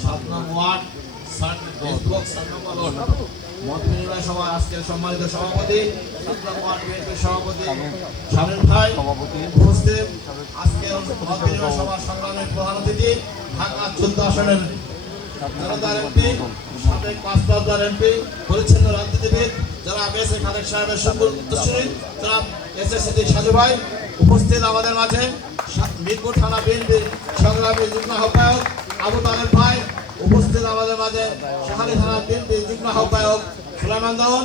সাত নম্বর সভা আজকের সম্মানিত সভাপতি সাত নং ওয়ার্ড বিএনপির সভাপতি শামীম ভাই উপস্থিত। সভা সংগ্রামের প্রধান অতিথি, ঢাকা চোদ্দ আসনের এমপি, সাবেক পাঁচ দশদার এমপি, পরিচ্ছন্ন রাজনীতিবিদ যারা যারা এস এস সিদ্দিক সাজু ভাই উপস্থিত আমাদের মাঝে। মিরপুর থানা বিএনপির সংগ্রামী যুগ্ম আহ্বায়ক আবু তালেব ভাই উপস্থিত আমাদের মাঝে। থানা বিএনপির যুগ্ম আহ্বায়ক সুলাইমান দাওন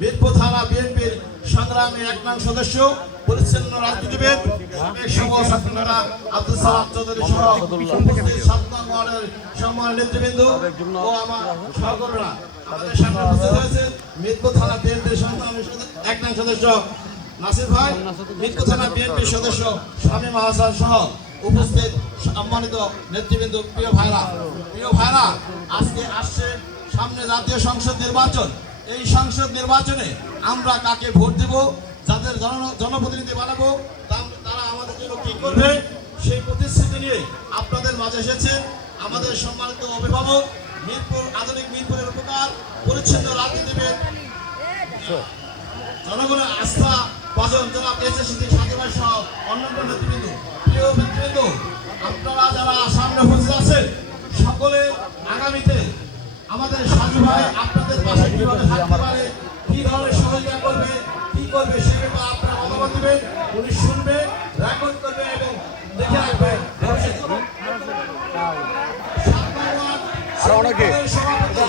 মিরপুর থানা বিএনপির সংগ্রামী এক নং সদস্য, পরিচ্ছন্ন রাজনীতিবিদ ছাত্রনেতা আব্দুল সালাম চৌধুরী সহ সাত নং ওয়ার্ডের সম্মানিত নেতৃবৃন্দ ও আমার সহকর্মীরা। আমাদের সামনে উপস্থিত হয়েছেন মিরপুর থানা বিএনপির সংগ্রামী এক নং সদস্য নাসির ভাই মিরপুর থানা বিএনপির সদস্য শামীম হাসান সহ উপস্থিত সম্মানিত নেতৃবৃন্দ প্রিয় ভাইরা। প্রিয় ভাইরা, আজকে আসছে সামনে জাতীয় সংসদ নির্বাচন। এই সংসদ নির্বাচনে আমরা কাকে ভোট দেব, যাদের জন- জনপ্রতিনিধি বানাবো তারা আমাদের জন্য কি করবে, সেই প্রতিশ্রুতি নিয়ে আপনাদের মাঝে এসেছে আমাদের সম্মানিত অভিভাবক মিরপুর, আধুনিক মিরপুরের উপকার, পরিচ্ছন্ন রাজনীতিবিদ। জনগণের আস্থা পাচন জনাব এস এস সিদ্দিক সহ অন্যান্য নেতৃবৃন্দ। প্রিয় নেতৃবৃন্দ, আপনারা যারা সামনে উপস্থিত আছেন, সকলে আগামীতে আমাদের সাজু ভাই আপনাদের পাশে কীভাবে থাকতে পারে কি ধরনের সহযোগিতা করবে কি করবে সে ব্যাপারে আপনারা মতামত দেবেন উনি শুনবে রেকর্ড করবে এবং দেখে অনেকে। সভাপতি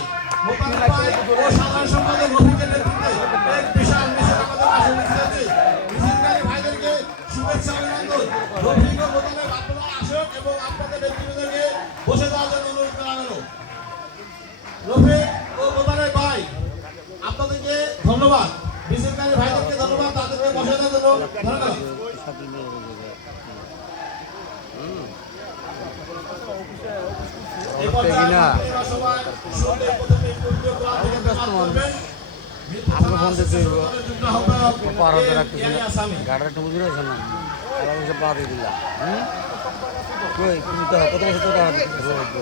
ও সাধারণ সম্পাদক রফিকের নেতৃত্বে এক বিশাল মিছিল আমাদের পাশে মিছিল। মিছিলকারী ভাইদেরকে শুভেচ্ছা অভিনন্দন। রফিক ও মোতালেব আপনারা আসুন এবং আপনাদের নেতৃবৃন্দকে বসে যাওয়ার জন্য অনুরোধ করা হলো। রফিক ও মোতালেব ভাই, আপনাদেরকে ধন্যবাদ। মিছিলকারী ভাইদেরকে ধন্যবাদ তাদেরকে বসে দেওয়ার জন্য ধন্যবাদ। আমাকে ফোন দিতে পার হতে রাখতেছি ইয়ানি না আসামি। গাড়িটা একটু বুঝে রাখছেন না। আর পা দিয়ে দিলাম। কই? তুমি তো কত বছর তো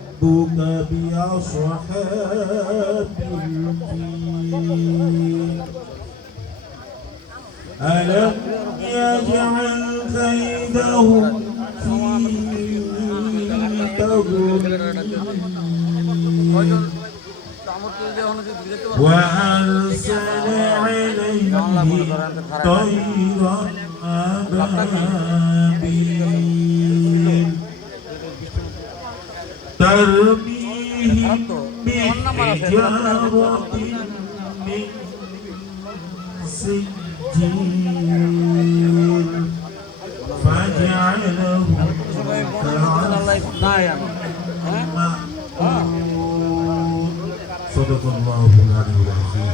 ربك بأصحاب الفيل ألم يجعل كيدهم في تضليل وأرسل عليهم طيرا أبابيل. ترميهم بحجارة من سجيل فاجعلهم كعصف صدق الله العلي العظيم